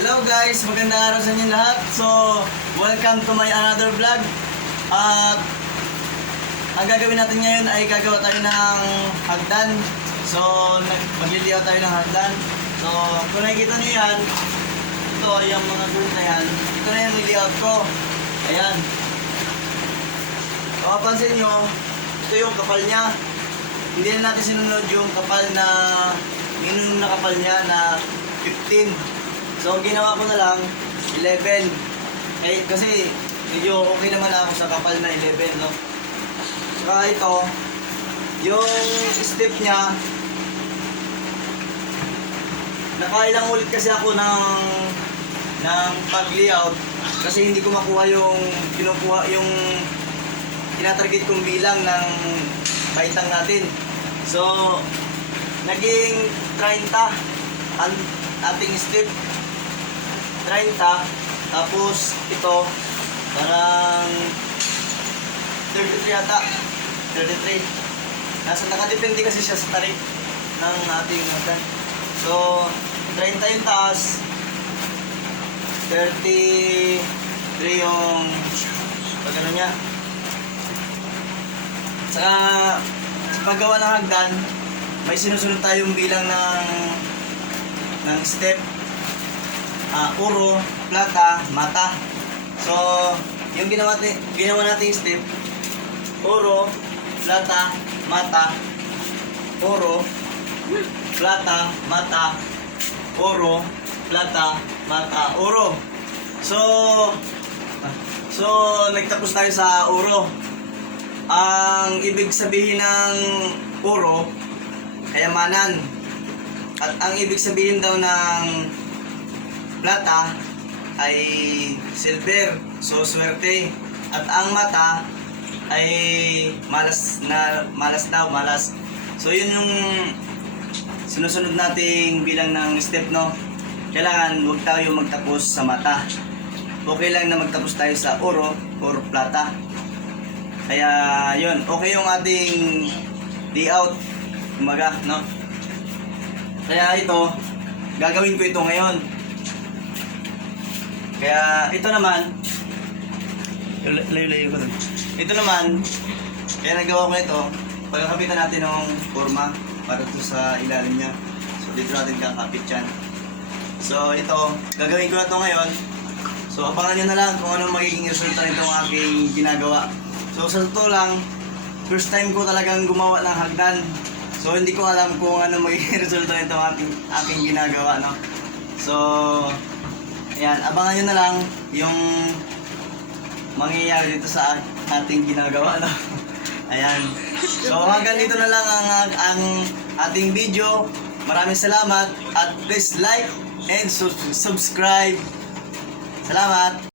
Hello guys, magandang araw sa inyo lahat. So, welcome to my another vlog. At ang gagawin natin ngayon ay gagawa tayo ng hagdan. So, magliliyaw tayo ng hagdan. So, kung nakikita niyo yan, ito yung mga gulong na yan. Ito na yung layout ko. Ayan. Kung mapansin nyo, ito yung kapal niya. Hindi na natin sinunod yung kapal na minimum na kapal niya na 15. So, ginawa ko na lang 11. Kasi medyo okay naman ako sa kapal na 11, no? Saka ito, yung step niya, nakailang ulit kasi ako ng pag-layout kasi hindi ko makuha yung tinatarget kong bilang ng baitang natin. So, naging 30 ang ating step. 30, tapos ito parang 33 yata, 33. Nakadepende kasi siya sa tarik ng ating hagdan. So 30 yung taas, 33 yung pagano niya. Sa paggawa ng hagdan, may sinusunod tayong bilang ng step. Uro, plata, mata. So, yung ginawa natin step, uro, plata, mata, uro, plata, mata, uro, plata, mata, uro. So nagtapos tayo sa uro. Ang ibig sabihin ng uro, kayamanan. At ang ibig sabihin daw ng plata ay silver, so swerte. At ang mata ay malas daw. So yun yung sinusunod nating bilang ng step, no? Kailangan huwag tayo magtapos sa mata. Okay lang na magtapos tayo sa oro or plata. Kaya yun, okay yung ating layout, kumaga, no? Kaya ito, gagawin ko ito ngayon. Kaya ito naman, layo-layo ko dun. Ito naman, kaya nagawa ko ito, pagkakapitan natin ng forma para ito sa ilalim niya. So dito natin kakapit yan. So ito, gagawin ko na ito ngayon. So abangan nyo na lang kung anong magiging resulta nitong aking ginagawa. So sa totoo lang, first time ko talagang gumawa ng hagdan. So hindi ko alam kung ano magiging resulta nitong aking ginagawa, no? So ayan, abangan nyo na lang yung mangyayari dito sa ating ginagawa, no? Ayan. So hanggang dito na lang ang ating video. Maraming salamat at please like and subscribe. Salamat!